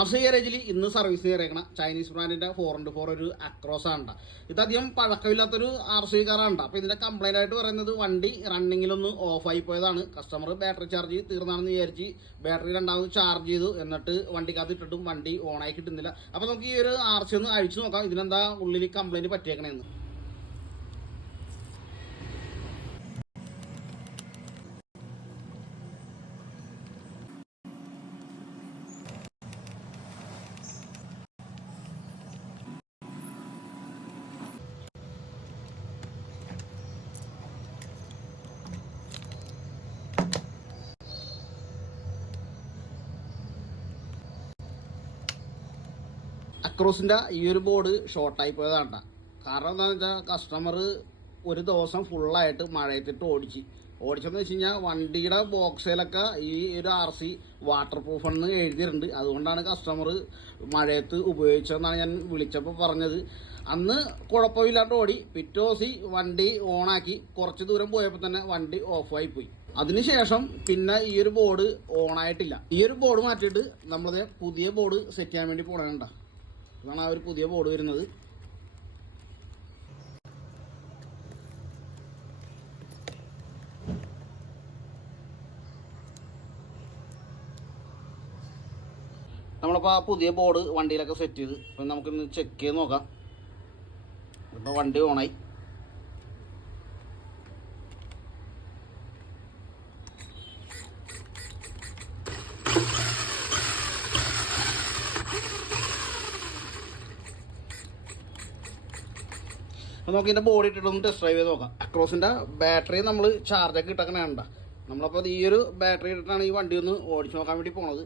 RC ഗാരേജിൽ ഇന്ന് service കയറിയേക്കണം Chinese ബ്രാൻഡിൻ്റെ 4x4 ഒരു അക്രോസ് ആണ്. ഇതധികം പഴക്കമില്ലാത്തൊരു RC കാറാണ്. അപ്പോൾ ഇതിൻ്റെ കംപ്ലൈൻ്റ് ആയിട്ട് പറയുന്നത് വണ്ടി റണ്ണിങ്ങിലൊന്ന് ഓഫായി പോയതാണ്. കസ്റ്റമർ ബാറ്ററി ചാർജ് തീർന്നാണെന്ന് വിചാരിച്ച് ബാറ്ററി രണ്ടാമത് ചാർജ് ചെയ്തു, എന്നിട്ട് വണ്ടിക്കകത്ത് ഇട്ടിട്ടും വണ്ടി ഓണായി കിട്ടുന്നില്ല. അപ്പോൾ നമുക്ക് ഈ ഒരു RC ഒന്ന് അഴിച്ചു നോക്കാം, ഇതിനെന്താ ഉള്ളിൽ കംപ്ലൈൻറ്റ് പറ്റിയേക്കണേന്ന്. അക്രോസിൻ്റെ ഈ ഒരു ബോർഡ് ഷോർട്ടായി പോയതാണ്. കാരണം എന്താണെന്ന് വെച്ചാൽ കസ്റ്റമർ ഒരു ദിവസം ഫുള്ളായിട്ട് മഴയത്തിട്ട് ഓടിച്ചെന്ന് വെച്ച് കഴിഞ്ഞാൽ വണ്ടിയുടെ ബോക്സിലൊക്കെ ഈ ഒരു RC വാട്ടർ പ്രൂഫെന്ന് എഴുതിയിട്ടുണ്ട്. അതുകൊണ്ടാണ് കസ്റ്റമർ മഴയത്ത് ഉപയോഗിച്ചതെന്നാണ് ഞാൻ വിളിച്ചപ്പോൾ പറഞ്ഞത്. അന്ന് കുഴപ്പമില്ലാണ്ട് ഓടി, പിറ്റേ ദിവസം വണ്ടി ഓണാക്കി കുറച്ച് ദൂരം പോയപ്പോൾ തന്നെ വണ്ടി ഓഫായി പോയി. അതിനുശേഷം പിന്നെ ഈ ഒരു ബോർഡ് ഓണായിട്ടില്ല. ഈ ഒരു ബോർഡ് മാറ്റിയിട്ട് നമ്മളത് പുതിയ ബോർഡ് സെറ്റ് ചെയ്യാൻ വേണ്ടി പോകണേണ്ട. ഇതാണ് ആ ഒരു പുതിയ ബോർഡ് വരുന്നത്. നമ്മളിപ്പോൾ ആ പുതിയ ബോർഡ് വണ്ടിയിലൊക്കെ സെറ്റ് ചെയ്ത് ഇപ്പം നമുക്കിന്ന് ചെക്ക് ചെയ്ത് നോക്കാം. ഇപ്പോൾ വണ്ടി ഓണായി. അപ്പോൾ നമുക്ക് ഇതിൻ്റെ ബോഡി ഇട്ടിട്ടൊന്ന് ടെസ്റ്റ് ഡ്രൈവ് ചെയ്ത് നോക്കാം. അക്രോസിൻ്റെ ബാറ്ററി നമ്മൾ ചാർജൊക്കെ ഇട്ടൊക്കെ നമ്മളപ്പോൾ ഈ ഒരു ബാറ്ററി ഇട്ടിട്ടാണ് ഈ വണ്ടി ഒന്ന് ഓടിച്ച് നോക്കാൻ വേണ്ടി പോണത്.